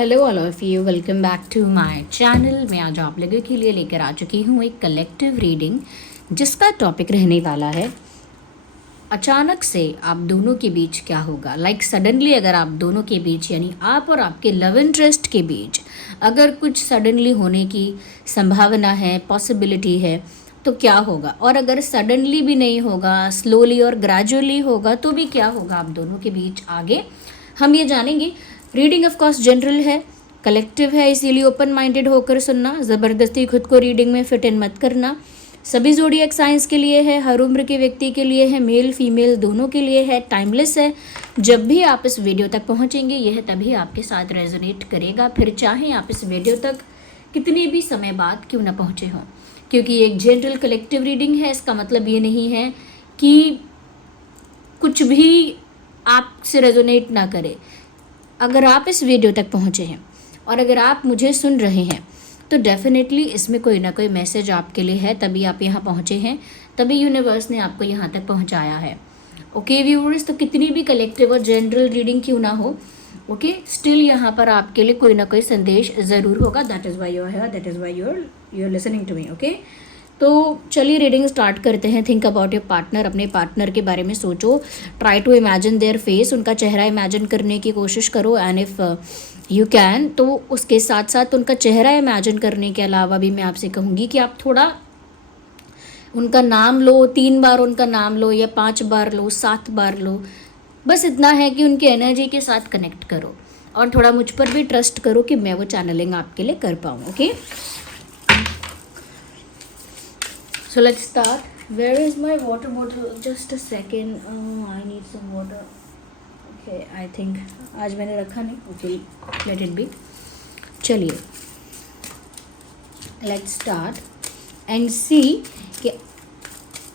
Hello all of you, welcome back to my channel. मैं आज आप लोगों के लिए लेकर आ चुकी हूँ एक कलेक्टिव रीडिंग जिसका टॉपिक रहने वाला है अचानक से आप दोनों के बीच क्या होगा। सडनली अगर आप दोनों के बीच यानी आप और आपके लव इंटरेस्ट के बीच अगर कुछ सडनली होने की संभावना है, पॉसिबिलिटी है, तो क्या होगा। और अगर सडनली भी नहीं होगा, स्लोली और ग्रेजुअली होगा, तो भी क्या होगा आप दोनों के बीच आगे, हम ये जानेंगे। रीडिंग ऑफ कोर्स जनरल है, कलेक्टिव है, इसीलिए ओपन माइंडेड होकर सुनना, ज़बरदस्ती खुद को रीडिंग में फिट इन मत करना। सभी ज़ोडिएक साइंस के लिए है, हर उम्र के व्यक्ति के लिए है, मेल फीमेल दोनों के लिए है, टाइमलेस है। जब भी आप इस वीडियो तक पहुंचेंगे यह तभी आपके साथ रेजोनेट करेगा, फिर चाहे आप इस वीडियो तक कितने भी समय बाद क्यों ना पहुंचे हों, क्योंकि एक जनरल कलेक्टिव रीडिंग है। इसका मतलब ये नहीं है कि कुछ भी आपसे रेजोनेट ना करे। अगर आप इस वीडियो तक पहुँचे हैं और अगर आप मुझे सुन रहे हैं तो डेफिनेटली इसमें कोई ना कोई मैसेज आपके लिए है, तभी आप यहाँ पहुँचे हैं, तभी यूनिवर्स ने आपको यहाँ तक पहुँचाया है। ओके व्यूअर्स, तो कितनी भी कलेक्टिव और जनरल रीडिंग क्यों ना हो, ओके, स्टिल यहाँ पर आपके लिए कोई ना कोई संदेश ज़रूर होगा। That is why you are here, that is why you are listening to me. Okay, तो चलिए रीडिंग स्टार्ट करते हैं। थिंक अबाउट योर पार्टनर, अपने पार्टनर के बारे में सोचो। Try to imagine their face, उनका चेहरा इमेजिन करने की कोशिश करो। एंड इफ़ यू कैन तो उसके साथ साथ उनका चेहरा इमेजिन करने के अलावा भी मैं आपसे कहूँगी कि आप थोड़ा उनका नाम लो, 3 बार उनका नाम लो या 5 बार लो, 7 बार लो। बस इतना है कि उनकी एनर्जी के साथ कनेक्ट करो और थोड़ा मुझ पर भी ट्रस्ट करो कि मैं वो चैनलिंग आपके लिए कर पाऊँ। Okay, so let's start. Where is my water bottle? Just a second. I need some water. Okay, I think आज मैंने रखा नहीं. Okay, let it be. चलिए let's start and see कि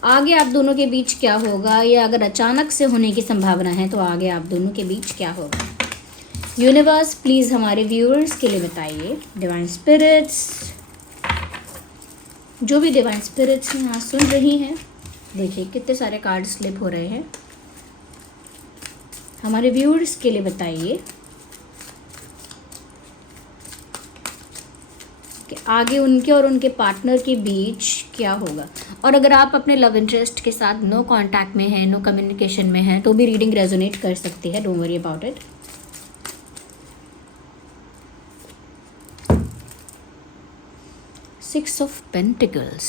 आगे आप दोनों के बीच क्या होगा, या अगर अचानक से होने की संभावना है तो आगे आप दोनों के बीच क्या होगा। यूनिवर्स प्लीज़ हमारे व्यूअर्स के लिए बताइए। डिवाइन स्पिरिट्स, जो भी डिवाइन स्पिरिट्स यहाँ सुन रही हैं, देखिए कितने सारे कार्ड स्लिप हो रहे हैं। हमारे व्यूअर्स के लिए बताइए कि आगे उनके और उनके पार्टनर के बीच क्या होगा। और अगर आप अपने लव इंटरेस्ट के साथ नो कांटेक्ट में हैं, नो कम्युनिकेशन में हैं, तो भी रीडिंग रेजोनेट कर सकती है। Don't worry about it. Six of Pentacles,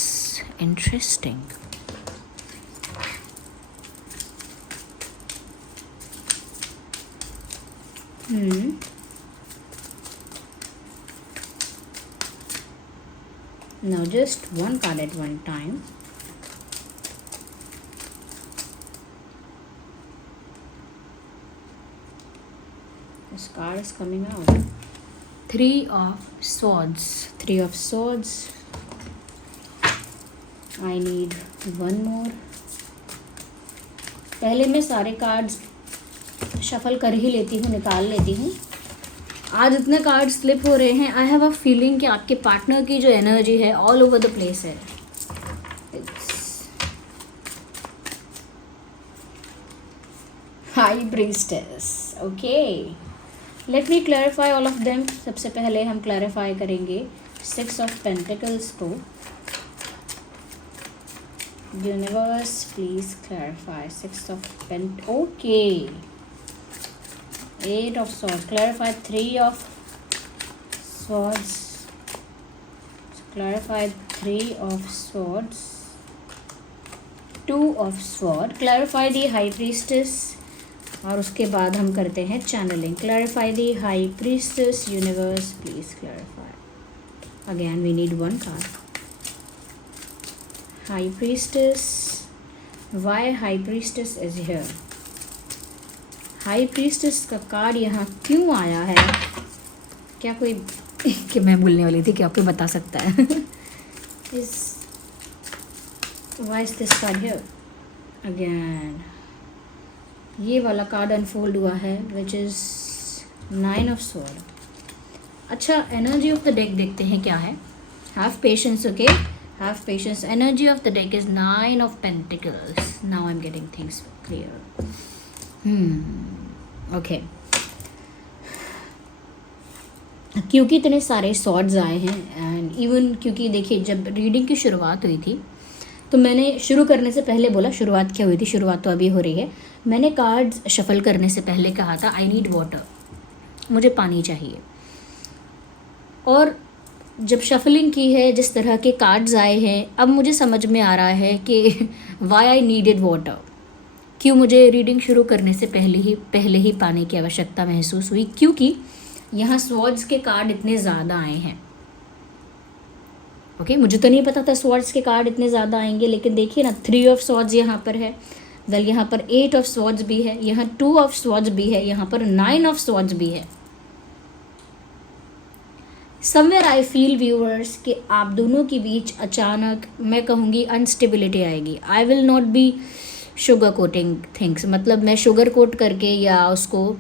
interesting. Now just one card at one time. This card is coming out. Three of Swords. Three of Swords. I need one more. पहले मैं सारे cards shuffle कर ही लेती हूँ, निकाल लेती हूँ। आज इतने कार्ड स्लिप हो रहे हैं, आई हैव अ फीलिंग कि आपके पार्टनर की जो एनर्जी है ऑल ओवर द प्लेस है। High priestess. Okay, let me clarify all of them. सबसे पहले हम क्लैरिफाई करेंगे 6 ऑफ पेंटिकल्स को। Universe please clarify 6 of pent. Okay, 8 of swords. Clarify 3 of swords. Clarify 3 of swords. 2 of sword. Clarify the high priestess. और उसके बाद हम करते हैं channelling. Clarify the high priestess. Universe, please clarify. Again, we need one card. High priestess. Why high priestess is here? High priestess का card यहाँ क्यों आया है? क्या कोई कि मैं बोलने वाली थी कि आपको बता सकता है। इस why is this card here again? ये वाला कार्ड अनफोल्ड हुआ है विच इज़ 9 ऑफ स्वॉर्ड। अच्छा, एनर्जी ऑफ द डेक देखते हैं क्या है। Have patience, okay, have patience. Energy of the deck is 9 of pentacles. Now I am getting things clear. Okay, क्योंकि इतने सारे सॉर्ड्स आए हैं एंड इवन क्योंकि देखिए जब रीडिंग की शुरुआत हुई थी तो मैंने शुरू करने से पहले बोला, शुरुआत क्या हुई थी, शुरुआत तो अभी हो रही है। मैंने कार्ड्स शफल करने से पहले कहा था आई नीड वाटर, मुझे पानी चाहिए। और जब शफलिंग की है, जिस तरह के कार्ड्स आए हैं, अब मुझे समझ में आ रहा है कि वाई आई नीडेड वाटर, क्यों मुझे रीडिंग शुरू करने से पहले ही पानी की आवश्यकता महसूस हुई, क्योंकि यहाँ स्वॉर्ड्स के कार्ड इतने ज़्यादा आए हैं। ओके मुझे तो नहीं पता था स्वॉर्ड्स के कार्ड इतने ज़्यादा आएंगे, लेकिन देखिए ना 3 ऑफ स्वॉर्ड्स यहाँ पर है, वेल यहाँ पर 8 ऑफ स्वॉर्ड्स भी है, यहाँ 2 ऑफ स्वॉर्ड्स भी है, यहाँ पर 9 ऑफ स्वॉर्ड्स भी है। समवेयर आई फील व्यूअर्स कि आप दोनों के बीच अचानक मैं कहूँगी अनस्टेबिलिटी आएगी। I will not B sugar coating things, मतलब मैं शुगर कोट करके या उसको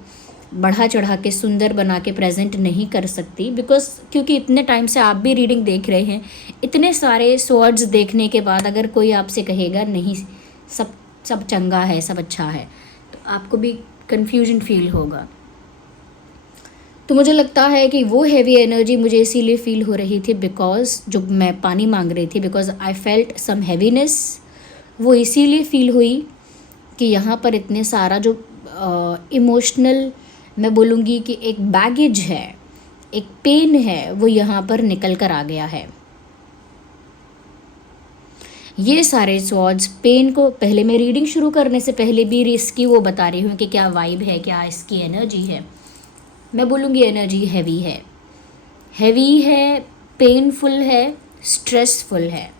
बढ़ा चढ़ा के सुंदर बना के प्रेजेंट नहीं कर सकती, बिकॉज क्योंकि इतने टाइम से आप भी रीडिंग देख रहे हैं, इतने सारे स्वर्ड्स देखने के बाद अगर कोई आपसे कहेगा नहीं सब सब चंगा है, सब अच्छा है, तो आपको भी कन्फ्यूजन फील होगा। तो मुझे लगता है कि वो हैवी एनर्जी मुझे इसीलिए फील हो रही थी बिकॉज जो मैं पानी मांग रही थी, because I felt some heaviness, वो इसीलिए फील हुई कि यहाँ पर इतने सारा जो इमोशनल मैं बोलूँगी कि एक बैगेज है, एक पेन है, वो यहाँ पर निकल कर आ गया है। ये सारे स्वॉर्ड्स पेन को पहले मैं रीडिंग शुरू करने से पहले भी इसकी वो बता रही हूँ कि क्या वाइब है, क्या इसकी एनर्जी है। मैं बोलूँगी एनर्जी हैवी है, पेनफुल है, स्ट्रेसफुल है।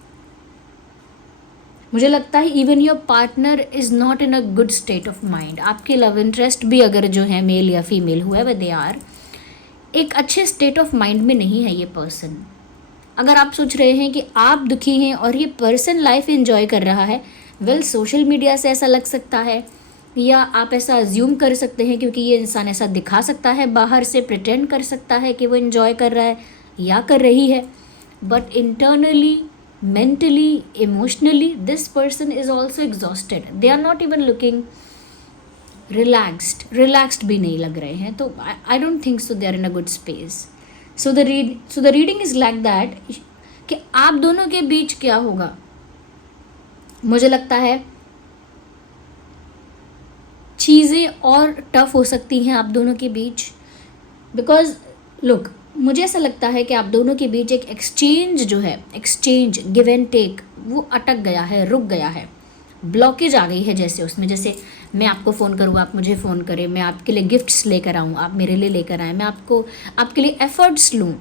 मुझे लगता है even your partner is not in a good state of mind. आपके लव इंटरेस्ट भी अगर जो है मेल या फीमेल हुआ दे आर एक अच्छे स्टेट ऑफ माइंड में नहीं है ये पर्सन। अगर आप सोच रहे हैं कि आप दुखी हैं और ये पर्सन लाइफ एंजॉय कर रहा है, वेल सोशल मीडिया से ऐसा लग सकता है या आप ऐसा अज्यूम कर सकते हैं क्योंकि ये इंसान ऐसा दिखा सकता है, बाहर से प्रिटेंड कर सकता है कि वो एंजॉय कर रहा है या कर रही है, but internally mentally, emotionally, this person is also exhausted. They are not even looking relaxed भी नहीं लग रहे हैं, तो I don't think so they are in a good space. So the reading is like that कि आप दोनों के बीच क्या होगा। मुझे लगता है चीज़ें और टफ हो सकती हैं आप दोनों के बीच, बिकॉज लुक मुझे ऐसा लगता है कि आप दोनों के बीच एक एक्सचेंज जो है, एक्सचेंज गिव एंड टेक, वो अटक गया है, रुक गया है, ब्लॉकेज आ गई है। जैसे उसमें जैसे मैं आपको फ़ोन करूँ, आप मुझे फ़ोन करें, मैं आपके लिए गिफ्ट्स लेकर आऊँ, आप मेरे लिए लेकर आएँ, मैं आपके लिए एफ़र्ट्स लूँ,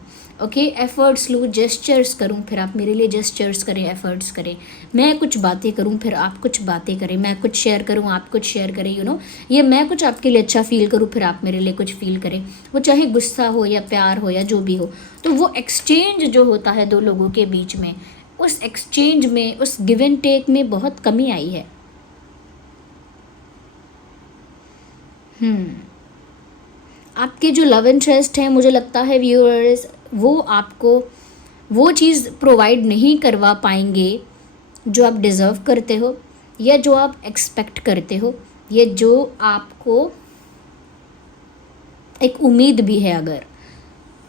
ओके एफ़र्ट्स लूँ, जेस्चर्स करूँ, फिर आप मेरे लिए जेस्चर्स करें, एफ़र्ट्स करें, मैं कुछ बातें करूँ, फिर आप कुछ बातें करें, मैं कुछ शेयर करूँ, आप कुछ शेयर करें, यू नो, ये मैं कुछ आपके लिए अच्छा फ़ील करूँ, फिर आप मेरे लिए कुछ फ़ील करें, वो चाहे गुस्सा हो या प्यार हो या जो भी हो। तो वो एक्सचेंज जो होता है दो लोगों के बीच में, उस एक्सचेंज में, उस गिव एंड टेक में बहुत कमी आई है। आपके जो लव इंटरेस्ट हैं, मुझे लगता है व्यूअर्स, वो आपको वो चीज़ प्रोवाइड नहीं करवा पाएंगे जो आप डिज़र्व करते हो या जो आप एक्सपेक्ट करते हो या जो आपको एक उम्मीद भी है अगर,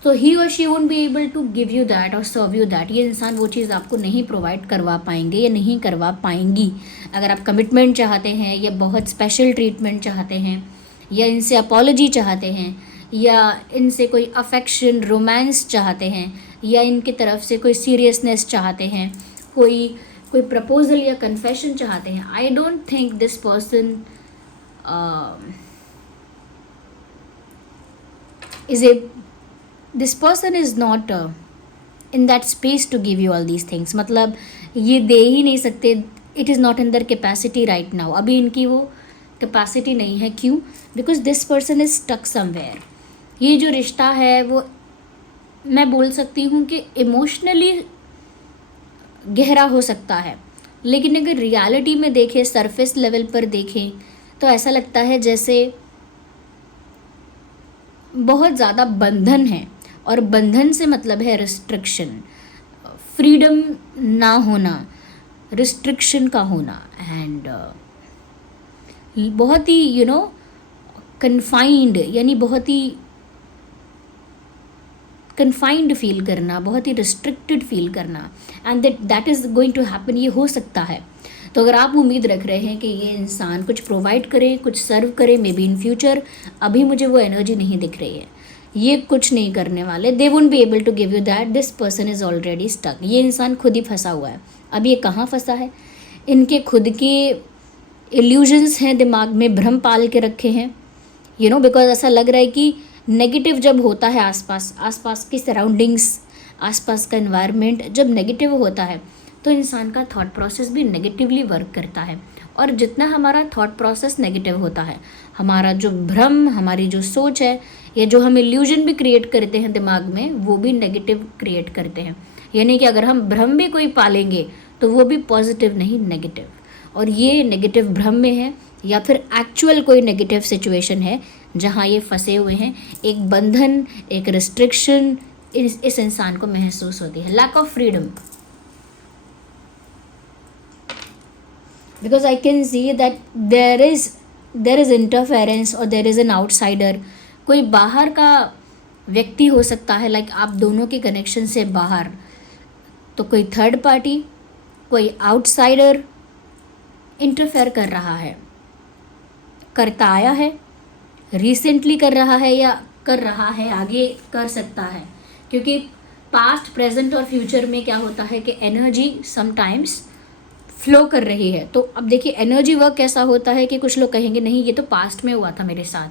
तो he or she won't be able to give you that or serve you that. ये इंसान वो चीज़ आपको नहीं प्रोवाइड करवा पाएंगे या नहीं करवा पाएंगी। अगर आप कमिटमेंट चाहते हैं या बहुत स्पेशल ट्रीटमेंट चाहते हैं या इनसे अपॉलॉजी चाहते हैं या इनसे कोई अफेक्शन रोमांस चाहते हैं या इनकी तरफ से कोई सीरियसनेस चाहते हैं, कोई प्रपोजल या कन्फेशन चाहते हैं, I don't think this person this person is not in that space to give you all these things. मतलब ये दे ही नहीं सकते, it is not in their capacity right now. अभी इनकी वो कैपेसिटी नहीं है। क्यों? Because this person is stuck somewhere. ये जो रिश्ता है वो मैं बोल सकती हूँ कि इमोशनली गहरा हो सकता है, लेकिन अगर रियलिटी में देखें, सरफेस लेवल पर देखें, तो ऐसा लगता है जैसे बहुत ज़्यादा बंधन है, और बंधन से मतलब है रिस्ट्रिक्शन, फ्रीडम ना होना, रिस्ट्रिक्शन का होना, एंड बहुत ही कन्फाइंड, यानी बहुत ही कन्फाइंड फील करना, बहुत ही रिस्ट्रिक्टेड फील करना, and that is going to happen, ये हो सकता है। तो अगर आप उम्मीद रख रहे हैं कि ये इंसान कुछ प्रोवाइड करे, कुछ सर्व करे, मे बी इन फ्यूचर, अभी मुझे वो एनर्जी नहीं दिख रही है, ये कुछ नहीं करने वाले, they won't be able to give you that, this person is already stuck. ये इंसान खुद ही फंसा हुआ है। अब ये कहाँ फंसा है? इनके खुद के इल्यूजन्स हैं, दिमाग में भ्रम पाल के रखे हैं, बिकॉज ऐसा लग रहा है कि नेगेटिव जब होता है आसपास की सराउंडिंग्स, आसपास का एनवायरनमेंट जब नेगेटिव होता है तो इंसान का थॉट प्रोसेस भी नेगेटिवली वर्क करता है। और जितना हमारा थॉट प्रोसेस नेगेटिव होता है, हमारा जो भ्रम, हमारी जो सोच है, या जो हम इल्यूजन भी क्रिएट करते हैं दिमाग में, वो भी नेगेटिव क्रिएट करते हैं। यानी कि अगर हम भ्रम भी कोई पालेंगे तो वो भी पॉजिटिव नहीं, नेगेटिव। और ये नेगेटिव भ्रम में है या फिर एक्चुअल कोई नेगेटिव सिचुएशन है जहाँ ये फंसे हुए हैं, एक बंधन, एक रिस्ट्रिक्शन इस इंसान को महसूस होती है, lack of freedom. Because I can see that there is interference or there is an outsider, कोई बाहर का व्यक्ति हो सकता है, लाइक आप दोनों के कनेक्शन से बाहर, तो कोई थर्ड पार्टी, कोई आउटसाइडर इंटरफेयर कर रहा है, करता आया है, रिसेंटली कर रहा है या कर रहा है, आगे कर सकता है। क्योंकि पास्ट, प्रेजेंट और फ्यूचर में क्या होता है कि एनर्जी समटाइम्स फ्लो कर रही है। तो अब देखिए एनर्जी वर्क कैसा होता है कि कुछ लोग कहेंगे नहीं ये तो पास्ट में हुआ था मेरे साथ,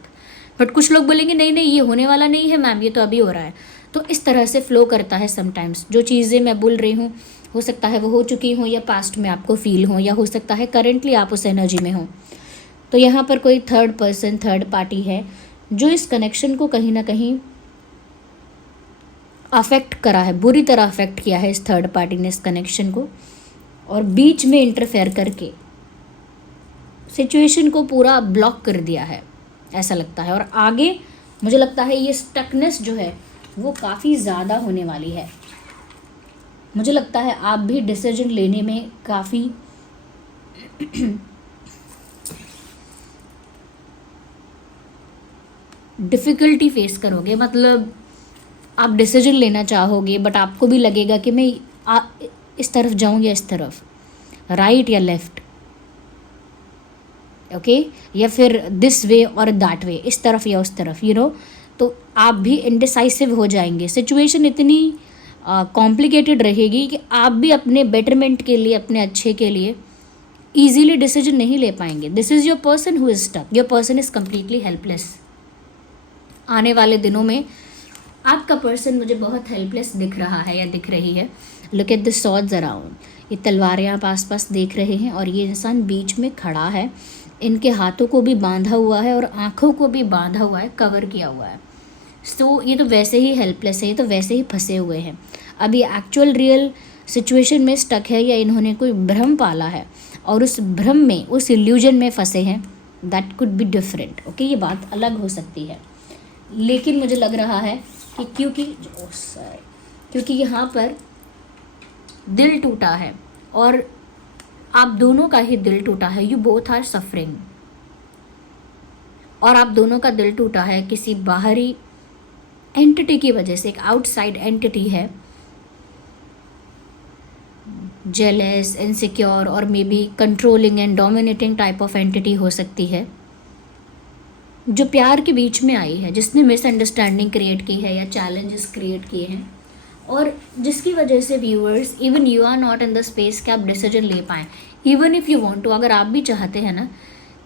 बट कुछ लोग बोलेंगे नहीं नहीं ये होने वाला नहीं है मैम, ये तो अभी हो रहा है। तो इस तरह से फ्लो करता है समटाइम्स। जो चीज़ें मैं बोल रही हूँ हो सकता है वो हो चुकी हों या पास्ट में आपको फील हो, या हो सकता है करेंटली आप उस एनर्जी में हो। तो यहाँ पर कोई थर्ड पर्सन, थर्ड पार्टी है जो इस कनेक्शन को कहीं ना कहीं अफेक्ट करा है, बुरी तरह अफेक्ट किया है इस थर्ड पार्टी ने इस कनेक्शन को, और बीच में इंटरफेयर करके सिचुएशन को पूरा ब्लॉक कर दिया है, ऐसा लगता है। और आगे मुझे लगता है ये स्टकनेस जो है वो काफ़ी ज़्यादा होने वाली है। मुझे लगता है आप भी डिसीजन लेने में काफ़ी डिफ़िकल्टी फेस करोगे। मतलब आप डिसीजन लेना चाहोगे बट आपको भी लगेगा कि मैं इस तरफ जाऊं या इस तरफ, राइट या लेफ्ट, ओके, या फिर दिस वे और दैट वे, इस तरफ या उस तरफ, तो आप भी इनडिसाइसिव हो जाएंगे। सिचुएशन इतनी कॉम्प्लिकेटेड रहेगी कि आप भी अपने बेटरमेंट के लिए, अपने अच्छे के लिए ईजीली डिसीजन नहीं ले पाएंगे। This is your person who is stuck, your person is completely helpless. आने वाले दिनों में आपका पर्सन मुझे बहुत हेल्पलेस दिख रहा है या दिख रही है। Look at the swords around, ये तलवारें आप आसपास देख रहे हैं और ये इंसान बीच में खड़ा है, इनके हाथों को भी बांधा हुआ है और आँखों को भी बांधा हुआ है, कवर किया हुआ है। सो ये तो वैसे ही हेल्पलेस है, ये तो वैसे ही फंसे हुए हैं। अब ये एक्चुअल रियल सिचुएशन में स्टक है या इन्होंने कोई भ्रम पाला है और उस भ्रम में, उस इल्यूजन में फंसे हैं, that could be different, okay, ये बात अलग हो सकती है। लेकिन मुझे लग रहा है कि क्योंकि यहाँ पर दिल टूटा है और आप दोनों का ही दिल टूटा है, यू बोथ आर सफरिंग, और आप दोनों का दिल टूटा है किसी बाहरी एंटिटी की वजह से। एक आउटसाइड एंटिटी है, जेलस, इनसिक्योर और may be controlling and dominating type of entity हो सकती है, जो प्यार के बीच में आई है, जिसने मिसअंडरस्टैंडिंग क्रिएट की है या चैलेंजेस क्रिएट किए हैं, और जिसकी वजह से viewers, even you are not in the space कि आप डिसीजन ले पाएँ। Even if you want to, अगर आप भी चाहते हैं ना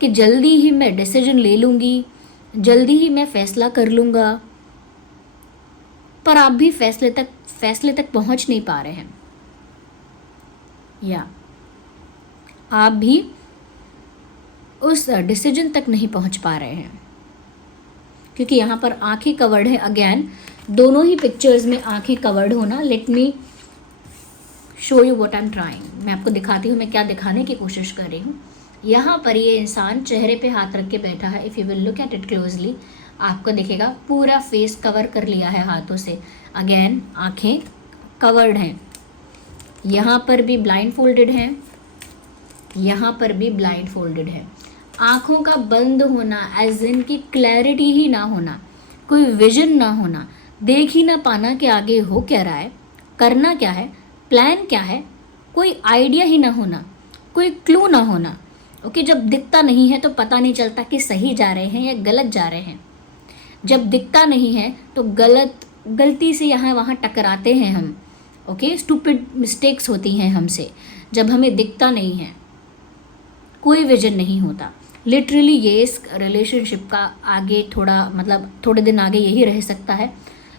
कि जल्दी ही मैं डिसीजन ले लूँगी, जल्दी ही मैं फ़ैसला कर लूँगा, पर आप भी फैसले तक पहुँच नहीं पा रहे हैं, या आप भी उस डिसीजन तक नहीं पहुँच पा रहे हैं, क्योंकि यहाँ पर आंखें कवर्ड है। अगेन दोनों ही पिक्चर्स में आंखें कवर्ड होना, let me show you what I am trying, मैं आपको दिखाती हूँ मैं क्या दिखाने की कोशिश कर रही हूँ। यहाँ पर ये इंसान चेहरे पे हाथ रख के बैठा है, if you will look at it closely आपको दिखेगा पूरा फेस कवर कर लिया है हाथों से। अगेन आंखें कवर्ड हैं, यहाँ पर भी ब्लाइंड फोल्डेड हैं, यहाँ पर भी ब्लाइंड फोल्डेड है। आँखों का बंद होना एज इन की क्लैरिटी ही ना होना, कोई विजन ना होना, देख ही ना पाना कि आगे हो क्या रहा है, करना क्या है, प्लान क्या है, कोई आइडिया ही ना होना, कोई क्लू ना होना। ओके, जब दिखता नहीं है तो पता नहीं चलता कि सही जा रहे हैं या गलत जा रहे हैं। जब दिखता नहीं है तो गलती से यहाँ वहाँ टकराते हैं हम। ओके, स्टूपिड मिस्टेक्स होती हैं हमसे जब हमें दिखता नहीं है, कोई विजन नहीं होता। लिटरली ये इस रिलेशनशिप का आगे थोड़ा मतलब थोड़े दिन आगे यही रह सकता है,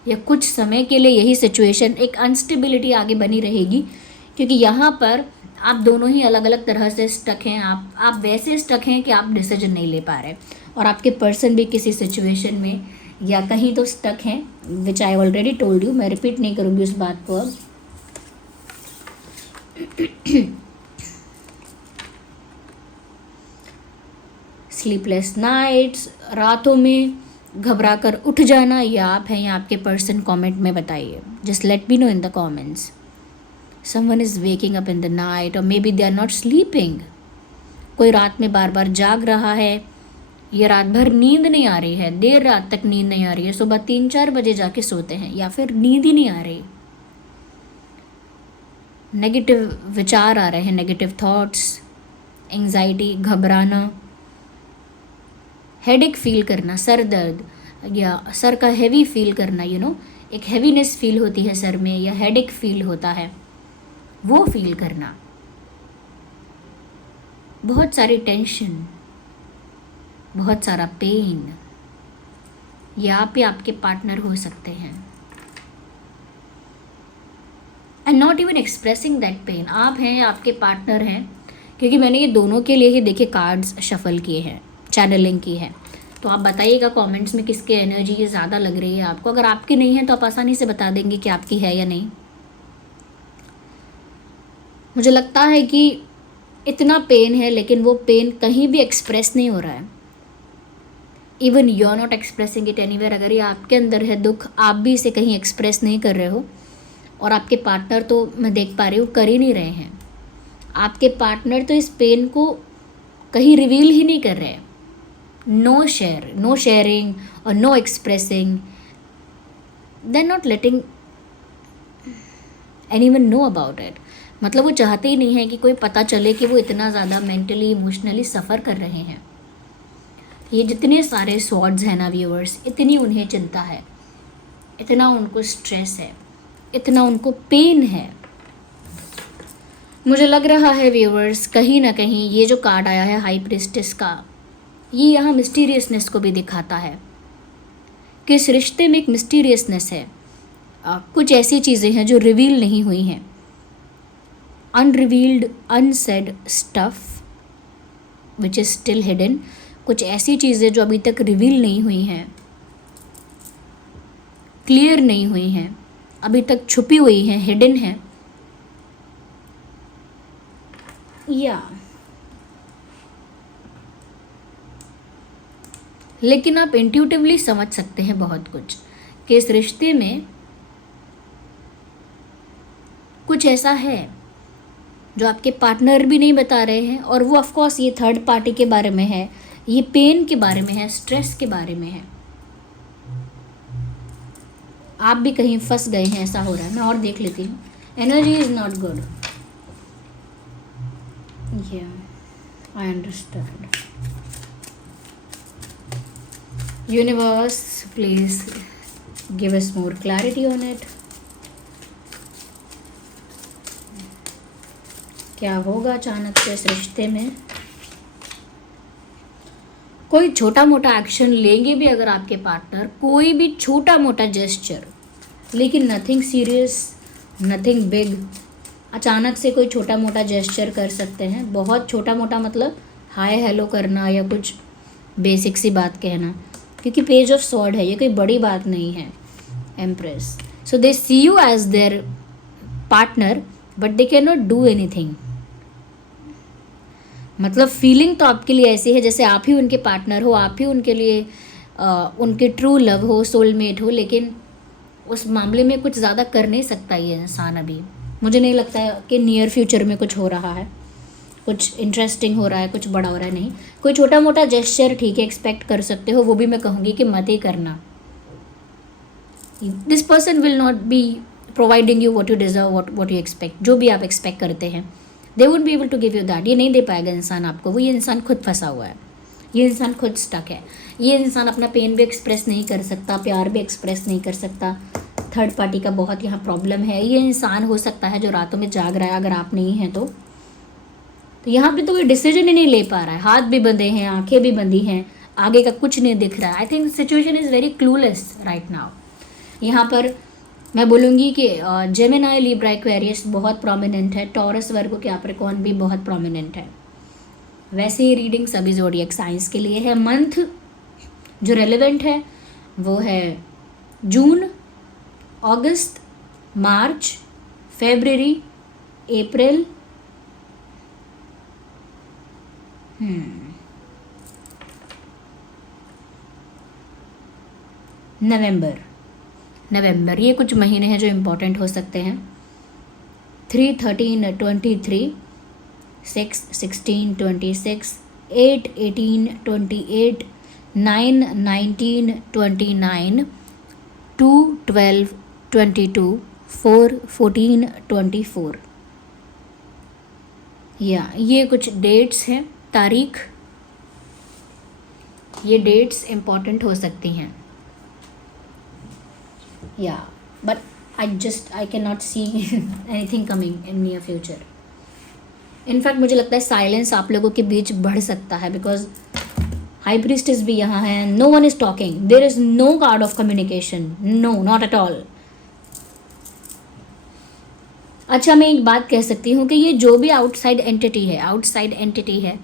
या कुछ समय के लिए यही सिचुएशन, एक अनस्टेबिलिटी आगे बनी रहेगी, क्योंकि यहाँ पर आप दोनों ही अलग अलग तरह से स्टक हैं। आप वैसे स्टक हैं कि आप डिसीजन नहीं ले पा रहे, और आपके पर्सन भी किसी सिचुएशन में या कहीं तो स्टक हैं, विच आई ऑलरेडी टोल्ड यू। मैं रिपीट नहीं करूँगी उस बात को अब। स्लीपलेस नाइट्स, रातों में घबरा कर उठ जाना, या आप हैं या आपके पर्सन, कमेंट में बताइए। Just let me know in the comments. Someone is waking up in the night, और maybe they are not sleeping. कोई रात में बार बार जाग रहा है, या रात भर नींद नहीं आ रही है, देर रात तक नींद नहीं आ रही है, सुबह 3-4 बजे जाके सोते हैं, या फिर नींद ही नहीं आ रही। नेगेटिव विचार आ रहे हैं, नेगेटिव थॉट्स, एंजाइटी, घबराना, हेडेक फील करना, सर दर्द या सर का हैवी फील करना, एक हैवीनेस फील होती है सर में, या हेडेक फील होता है, वो फील करना, बहुत सारी टेंशन, बहुत सारा पेन, या आप ही आपके पार्टनर हो सकते हैं। And not even expressing that pain, आप हैं या आपके पार्टनर हैं, क्योंकि मैंने ये दोनों के लिए ही देखे कार्ड्स शफल किए हैं, चैनलिंग की है। तो आप बताइएगा कमेंट्स में किसकी एनर्जी ज़्यादा लग रही है आपको। अगर आपकी नहीं है तो आप आसानी से बता देंगे कि आपकी है या नहीं। मुझे लगता है कि इतना पेन है, लेकिन वो पेन कहीं भी एक्सप्रेस नहीं हो रहा है। Even you are not expressing it anywhere. अगर ये आपके अंदर है दुख, आप भी इसे कहीं एक्सप्रेस नहीं कर रहे हो, और आपके पार्टनर तो मैं देख पा रही हूँ कर ही नहीं रहे हैं। आपके पार्टनर तो इस पेन को कहीं रिवील ही नहीं कर रहे हैं। नो शेयरिंग और no expressing, they are not letting anyone know about it. मतलब वो चाहते ही नहीं है कि कोई पता चले कि वो इतना ज़्यादा मेंटली इमोशनली सफ़र कर रहे हैं। ये जितने सारे स्वॉर्ड्स हैं ना व्यूअर्स, इतनी उन्हें चिंता है, इतना उनको स्ट्रेस है, इतना उनको पेन है। मुझे लग रहा है व्यूअर्स, कहीं ना कहीं ये जो कार्ड आया है हाई प्रीस्टेस का, ये यहाँ मिस्टीरियसनेस को भी दिखाता है कि इस रिश्ते में एक मिस्टीरियसनेस है। कुछ ऐसी चीज़ें हैं जो रिवील नहीं हुई हैं, unrevealed unsaid stuff which is still hidden. कुछ ऐसी चीज़ें जो अभी तक रिवील नहीं हुई हैं, क्लियर नहीं हुई हैं, अभी तक छुपी हुई हैं, हिडन हैं। या लेकिन आप इंट्यूटिवली समझ सकते हैं बहुत कुछ कि इस रिश्ते में कुछ ऐसा है जो आपके पार्टनर भी नहीं बता रहे हैं, और वो ऑफ कोर्स ये थर्ड पार्टी के बारे में है, ये पेन के बारे में है, स्ट्रेस के बारे में है। आप भी कहीं फंस गए हैं, ऐसा हो रहा है। मैं और देख लेती हूँ। Energy is not good. I understand. Universe please give us more clarity on it. क्या होगा अचानक से इस रिश्ते में? कोई छोटा मोटा एक्शन लेंगे भी अगर आपके पार्टनर, कोई भी छोटा मोटा जेस्चर, लेकिन नथिंग सीरियस, नथिंग बिग। अचानक से कोई छोटा मोटा जेस्चर कर सकते हैं, बहुत छोटा मोटा, मतलब हाय हेलो करना या कुछ बेसिक सी बात कहना, क्योंकि पेज ऑफ सॉर्ड है, ये कोई बड़ी बात नहीं है। Empress, so they see you as their partner but they can not do anything. मतलब फीलिंग तो आपके लिए ऐसी है जैसे आप ही उनके पार्टनर हो, आप ही उनके लिए उनके ट्रू लव हो, सोलमेट हो, लेकिन उस मामले में कुछ ज़्यादा कर नहीं सकता ये इंसान अभी। मुझे नहीं लगता है कि नियर फ्यूचर में कुछ हो रहा है, कुछ इंटरेस्टिंग हो रहा है, कुछ बड़ा हो रहा है। नहीं, कोई छोटा मोटा जेस्चर ठीक है, एक्सपेक्ट कर सकते हो, वो भी मैं कहूँगी कि मत ही करना। This person will not be providing you what you deserve, what you expect, जो भी आप एक्सपेक्ट करते हैं they would be able to give you that, ये नहीं दे पाएगा इंसान आपको। वो ये इंसान खुद फंसा हुआ है, ये इंसान खुद स्टक है, ये इंसान अपना पेन भी एक्सप्रेस नहीं कर सकता, प्यार भी एक्सप्रेस नहीं कर सकता। थर्ड पार्टी का बहुत यहाँ प्रॉब्लम है। ये इंसान हो सकता है जो रातों में जाग रहा है, अगर आप नहीं हैं तो यहाँ पे तो कोई डिसीजन ही नहीं ले पा रहा है, हाथ भी बंधे हैं, आंखें भी बंधी हैं, आगे का कुछ नहीं दिख रहा है। I think situation is very clueless right now. यहाँ पर मैं बोलूँगी कि जेमिनाई, लिब्रा, एक्वेरियस बहुत प्रोमिनेंट है, टॉरस, वर्गो, कैप्रिकॉर्न भी बहुत प्रोमिनेंट है। वैसे ही रीडिंग सभी ज़ोडिएक साइंस के लिए है। मंथ जो रेलेवेंट है वो है जून, अगस्त, मार्च, फरवरी, अप्रैल, नवंबर, ये कुछ महीने हैं जो इम्पोर्टेंट हो सकते हैं। 3, 13, 23, 6, 16, 26, 8, 18, 28, 9, 19, 29, 2, 12, 22, 4, 14, 24। ये कुछ डेट्स हैं, तारीख, ये डेट्स इम्पॉर्टेंट हो सकती हैं। But I can not see anything coming in near future. In fact मुझे लगता है साइलेंस आप लोगों के बीच बढ़ सकता है, बिकॉज हाई प्रीस्टेस भी यहाँ है। No one is talking, there is no card of communication, no, not at all. अच्छा, मैं एक बात कह सकती हूँ कि ये जो भी आउटसाइड एंटिटी है,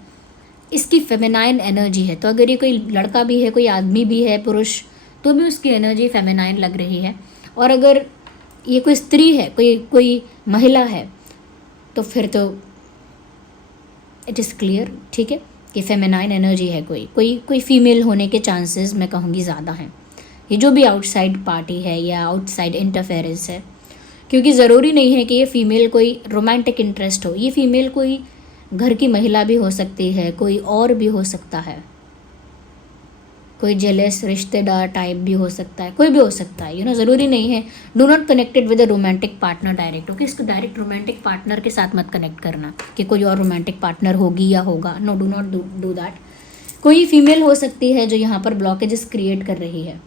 इसकी फेमिनाइन एनर्जी है। तो अगर ये कोई लड़का भी है, कोई आदमी भी है, पुरुष, तो भी उसकी एनर्जी फेमिनाइन लग रही है। और अगर ये कोई स्त्री है, कोई महिला है, तो फिर तो इट इज़ क्लियर, ठीक है, कि फेमिनाइन एनर्जी है। कोई फीमेल होने के चांसेस मैं कहूँगी ज़्यादा हैं। ये जो भी आउटसाइड पार्टी है या आउटसाइड इंटरफेरेंस है, क्योंकि ज़रूरी नहीं है कि ये फीमेल कोई रोमांटिक इंटरेस्ट हो। ये फीमेल कोई घर की महिला भी हो सकती है, कोई और भी हो सकता है, कोई जेलस रिश्तेदार टाइप भी हो सकता है, कोई भी हो सकता है, ज़रूरी नहीं है। Do not connected with a romantic partner direct, okay. इसको डायरेक्ट रोमांटिक पार्टनर के साथ मत कनेक्ट करना कि कोई और रोमांटिक पार्टनर होगी या होगा। No, do not do that. कोई फीमेल हो सकती है जो यहाँ पर ब्लॉकेजेस क्रिएट कर रही है,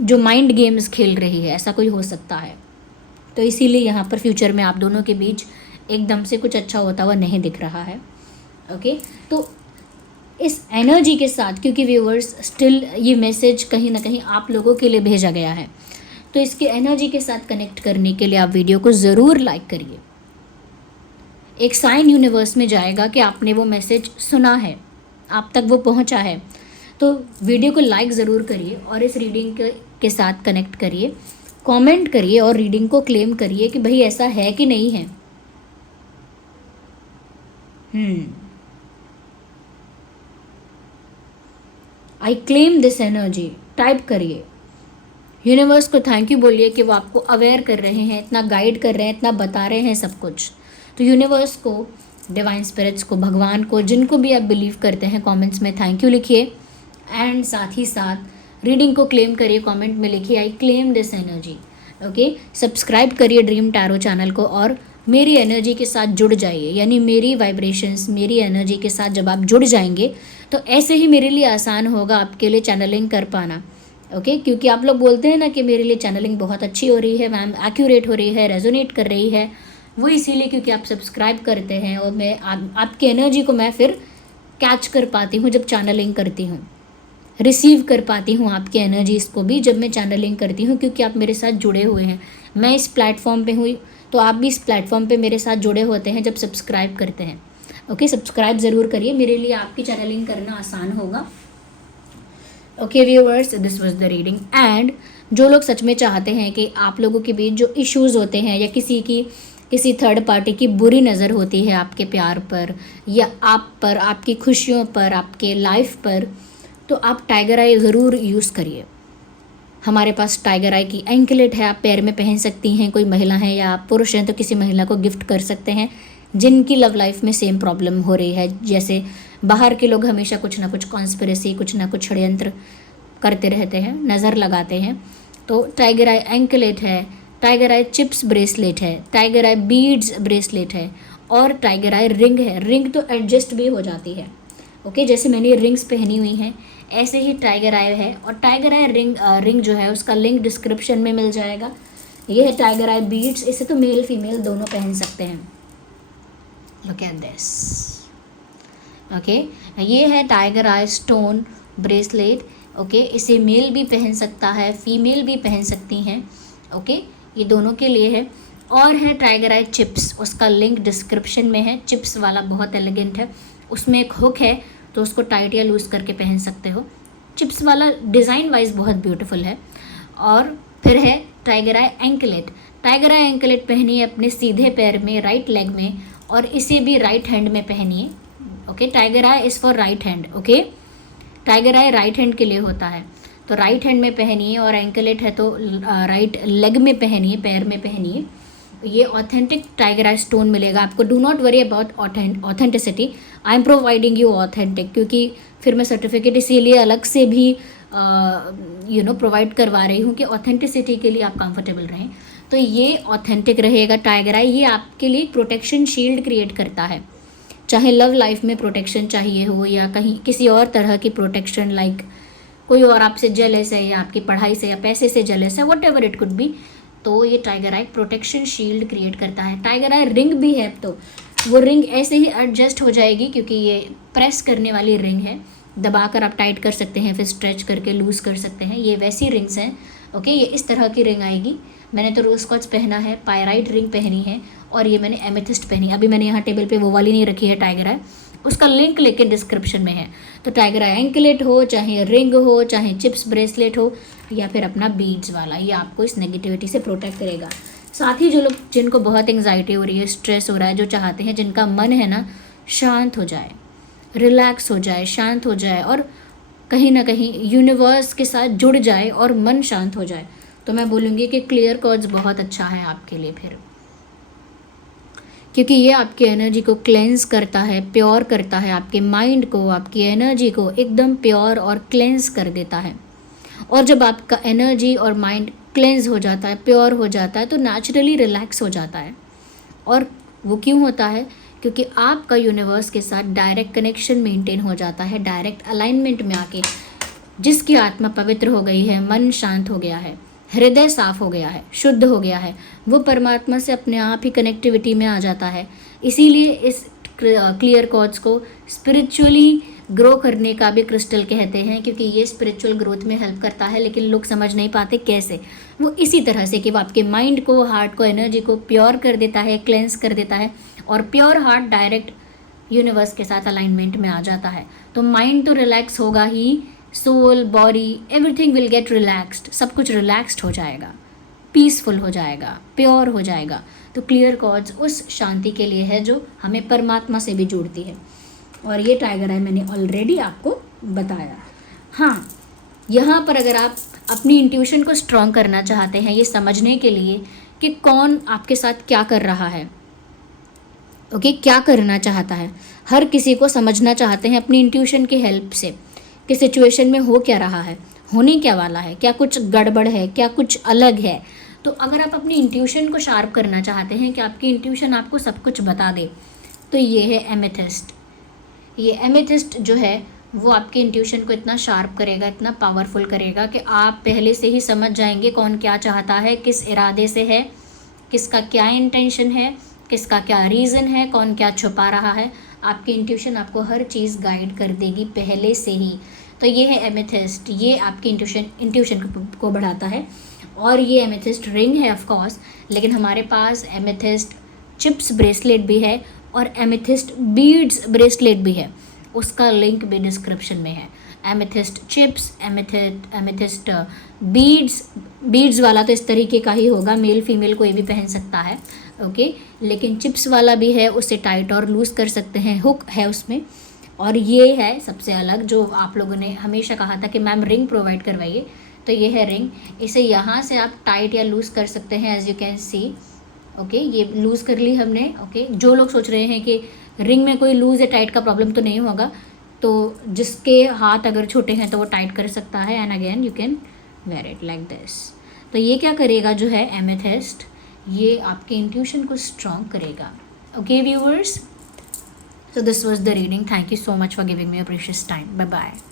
जो माइंड गेम्स खेल रही है, ऐसा कोई हो सकता है। तो इसीलिए यहाँ पर फ्यूचर में आप दोनों के बीच एकदम से कुछ अच्छा होता हुआ नहीं दिख रहा है, ओके। तो इस एनर्जी के साथ, क्योंकि व्यूअर्स स्टिल ये मैसेज कहीं ना कहीं आप लोगों के लिए भेजा गया है, तो इसके एनर्जी के साथ कनेक्ट करने के लिए आप वीडियो को ज़रूर लाइक करिए। एक साइन यूनिवर्स में जाएगा कि आपने वो मैसेज सुना है, आप तक वो पहुंचा है। तो वीडियो को लाइक ज़रूर करिए और इस रीडिंग के साथ कनेक्ट करिए, कमेंट करिए और रीडिंग को क्लेम करिए कि भाई ऐसा है कि नहीं है। I claim this energy type करिए। यूनिवर्स को थैंक यू बोलिए कि वो आपको अवेयर कर रहे हैं, इतना गाइड कर रहे हैं, इतना बता रहे हैं सब कुछ। तो यूनिवर्स को, डिवाइन स्पिरिट्स को, भगवान को, जिनको भी आप बिलीव करते हैं, कमेंट्स में थैंक यू लिखिए। एंड साथ ही साथ रीडिंग को क्लेम करिए, कमेंट में लिखिए I claim this energy, okay. Subscribe करिए ड्रीम टैरो चैनल को और मेरी एनर्जी के साथ जुड़ जाइए। यानी मेरी वाइब्रेशंस, मेरी एनर्जी के साथ जब आप जुड़ जाएंगे तो ऐसे ही मेरे लिए आसान होगा आपके लिए चैनलिंग कर पाना, ओके। क्योंकि आप लोग बोलते हैं ना कि मेरे लिए चैनलिंग बहुत अच्छी हो रही है मैम, एक्यूरेट हो रही है, रेजोनेट कर रही है। वो इसीलिए क्योंकि आप सब्सक्राइब करते हैं और मैं आपकी एनर्जी को मैं फिर कैच कर पाती हूँ जब चैनलिंग करती हूँ, रिसीव कर पाती हूँ आपकी एनर्जीज़ को भी जब मैं चैनलिंग करती हूँ, क्योंकि आप मेरे साथ जुड़े हुए हैं। मैं इस प्लेटफॉर्म पे हुई तो आप भी इस प्लेटफॉर्म पे मेरे साथ जुड़े होते हैं जब सब्सक्राइब करते हैं, ओके। सब्सक्राइब ज़रूर करिए, मेरे लिए आपकी चैनलिंग करना आसान होगा, okay viewers. This was the reading. And जो लोग सच में चाहते हैं कि आप लोगों के बीच जो इश्यूज़ होते हैं या किसी थर्ड पार्टी की बुरी नज़र होती है आपके प्यार पर या आप पर, आपकी खुशियों पर, आपके लाइफ पर, तो आप टाइगर आई ज़रूर यूज़ करिए। हमारे पास टाइगर आई की एंकलेट है, आप पैर में पहन सकती हैं। कोई महिला है या आप पुरुष हैं तो किसी महिला को गिफ्ट कर सकते हैं जिनकी लव लाइफ में सेम प्रॉब्लम हो रही है। जैसे बाहर के लोग हमेशा कुछ ना कुछ कॉन्स्पिरेसी, कुछ ना कुछ षड्यंत्र करते रहते हैं, नज़र लगाते हैं। तो टाइगर आई एंकलेट है, टाइगर आई चिप्स ब्रेसलेट है, टाइगर आई बीड्स ब्रेसलेट है और टाइगर आई रिंग है। रिंग तो एडजस्ट भी हो जाती है, ओके, जैसे मैंने ये रिंग्स पहनी हुई हैं ऐसे ही टाइगर आई है। और टाइगर आई रिंग जो है उसका लिंक डिस्क्रिप्शन में मिल जाएगा। ये है टाइगर आई बीड्स, इसे तो मेल फीमेल दोनों पहन सकते हैं। Look at this, okay. ये है टाइगर आई स्टोन ब्रेसलेट, ओके। इसे मेल भी पहन सकता है, फीमेल भी पहन सकती हैं, ओके, ये दोनों के लिए है। और है टाइगर आई चिप्स, उसका लिंक डिस्क्रिप्शन में है। चिप्स वाला बहुत एलिगेंट है, उसमें एक हुक है तो उसको टाइट या लूज़ करके पहन सकते हो। चिप्स वाला डिज़ाइन वाइज बहुत ब्यूटीफुल है। और फिर है टाइगर आई एंकलेट। टाइगर आई एंकलेट पहनिए अपने सीधे पैर में, राइट लेग में, और इसे भी राइट हैंड में पहनिए, okay. Tiger I is for right hand, okay. Tiger I right hand के लिए होता है, तो राइट हैंड में पहनिए। और एंकलेट है तो राइट लेग में पहनिए, पैर में पहनिए। ये ऑथेंटिक टाइगर आई स्टोन मिलेगा आपको। Do not worry about authenticity, I am providing you authentic, क्योंकि फिर मैं सर्टिफिकेट इसीलिए अलग से भी प्रोवाइड करवा रही हूँ कि ऑथेंटिसिटी के लिए आप कंफर्टेबल रहें। तो ये ऑथेंटिक रहेगा टाइगर आई। ये आपके लिए प्रोटेक्शन शील्ड क्रिएट करता है, चाहे लव लाइफ में प्रोटेक्शन चाहिए हो या कहीं किसी और तरह की प्रोटेक्शन, लाइक कोई और आपसे जेलस है या आपकी पढ़ाई से या पैसे से जेलस है, what ever it could be, तो ये टाइगर आई प्रोटेक्शन शील्ड क्रिएट करता है। टाइगर आई रिंग भी है, तो वो रिंग ऐसे ही एडजस्ट हो जाएगी क्योंकि ये प्रेस करने वाली रिंग है। दबाकर आप टाइट कर सकते हैं, फिर स्ट्रेच करके लूज़ कर सकते हैं। ये वैसी रिंग्स हैं, ओके। ये इस तरह की रिंग आएगी। मैंने तो रोज स्कॉच पहना है, पायराइट रिंग पहनी है, और ये मैंने एमेथिस्ट पहनी। अभी मैंने यहाँ टेबल पे वो वाली नहीं रखी है टाइगर आई, उसका लिंक लेकिन डिस्क्रिप्शन में है। तो टाइगर आई एंकलेट हो, चाहे रिंग हो, चाहे चिप्स ब्रेसलेट हो, या फिर अपना बीड्स वाला, ये आपको इस नेगेटिविटी से प्रोटेक्ट करेगा। साथ ही जो लोग जिनको बहुत एंग्जाइटी हो रही है, स्ट्रेस हो रहा है, जो चाहते हैं, जिनका मन है ना शांत हो जाए, रिलैक्स हो जाए, शांत हो जाए और कहीं ना कहीं यूनिवर्स के साथ जुड़ जाए और मन शांत हो जाए, तो मैं बोलूँगी कि क्लियर कॉर्ड्स बहुत अच्छा है आपके लिए फिर, क्योंकि ये आपकी एनर्जी को क्लेंस करता है, प्योर करता है, आपके माइंड को, आपकी एनर्जी को एकदम प्योर और क्लेंस कर देता है। और जब आपका एनर्जी और माइंड क्लेंस हो जाता है, प्योर हो जाता है, तो नेचुरली रिलैक्स हो जाता है। और वो क्यों होता है? क्योंकि आपका यूनिवर्स के साथ डायरेक्ट कनेक्शन मेंटेन हो जाता है, डायरेक्ट अलाइनमेंट में आके। जिसकी आत्मा पवित्र हो गई है, मन शांत हो गया है, हृदय साफ हो गया है, शुद्ध हो गया है, वो परमात्मा से अपने आप ही कनेक्टिविटी में आ जाता है। इसीलिए इस क्लियर कॉर्ड्स को स्पिरिचुअली ग्रो करने का भी क्रिस्टल कहते हैं, क्योंकि ये स्पिरिचुअल ग्रोथ में हेल्प करता है। लेकिन लोग समझ नहीं पाते कैसे। वो इसी तरह से कि वो आपके माइंड को, हार्ट को, एनर्जी को प्योर कर देता है, क्लेंस कर देता है, और प्योर हार्ट डायरेक्ट यूनिवर्स के साथ अलाइनमेंट में आ जाता है। तो माइंड तो रिलैक्स होगा ही, soul, body, everything will get relaxed, सब कुछ रिलैक्स्ड हो जाएगा, पीसफुल हो जाएगा, प्योर हो जाएगा। तो क्लियर कॉर्ड्स उस शांति के लिए है जो हमें परमात्मा से भी जोड़ती है। और ये टाइगर आई मैंने ऑलरेडी आपको बताया। हाँ, यहाँ पर अगर आप अपनी इंट्यूशन को स्ट्रॉन्ग करना चाहते हैं, ये समझने के लिए कि कौन आपके साथ क्या कर रहा है, ओके, क्या करना चाहता है, हर किसी को समझना चाहते हैं अपनी इंट्यूशन की हेल्प से कि सिचुएशन में हो क्या रहा है, होने क्या वाला है, क्या कुछ गड़बड़ है, क्या कुछ अलग है। तो अगर आप अपनी इंट्यूशन को शार्प करना चाहते हैं कि आपकी इंट्यूशन आपको सब कुछ बता दे, तो ये है एमेथिस्ट। ये एमेथिस्ट जो है वो आपकी इंट्यूशन को इतना शार्प करेगा, इतना पावरफुल करेगा कि आप पहले से ही समझ जाएंगे कौन क्या चाहता है, किस इरादे से है, किसका क्या इंटेंशन है, किसका क्या रीज़न है, कौन क्या छुपा रहा है। आपकी इंट्यूशन आपको हर चीज़ गाइड कर देगी पहले से ही। तो ये है एमेथिस्ट, ये आपकी इंट्यूशन को बढ़ाता है। और ये एमेथिस्ट रिंग है ऑफ कोर्स, लेकिन हमारे पास एमेथिस्ट चिप्स ब्रेसलेट भी है और एमेथिस्ट बीड्स ब्रेसलेट भी है, उसका लिंक भी डिस्क्रिप्शन में है। एमेथिस्ट चिप्स, एमेथिस्ट बीड्स वाला तो इस तरीके का ही होगा, मेल फीमेल कोई भी पहन सकता है, ओके। लेकिन चिप्स वाला भी है, उससे टाइट और लूज़ कर सकते हैं, हुक है उसमें। और ये है सबसे अलग, जो आप लोगों ने हमेशा कहा था कि मैम रिंग प्रोवाइड करवाइए, तो ये है रिंग। इसे यहाँ से आप टाइट या लूज़ कर सकते हैं, as you can see, okay. ये लूज़ कर ली हमने, ओके। जो लोग सोच रहे हैं कि रिंग में कोई लूज़ या टाइट का प्रॉब्लम तो नहीं होगा, तो जिसके हाथ अगर छोटे हैं तो वो टाइट कर सकता है, and again you can wear it like this. तो ये क्या करेगा जो है एमेथिस्ट, ये आपके इंट्यूशन को स्ट्रॉन्ग करेगा। Okay viewers, so this was the reading. Thank you so much for giving me a precious time. Bye bye.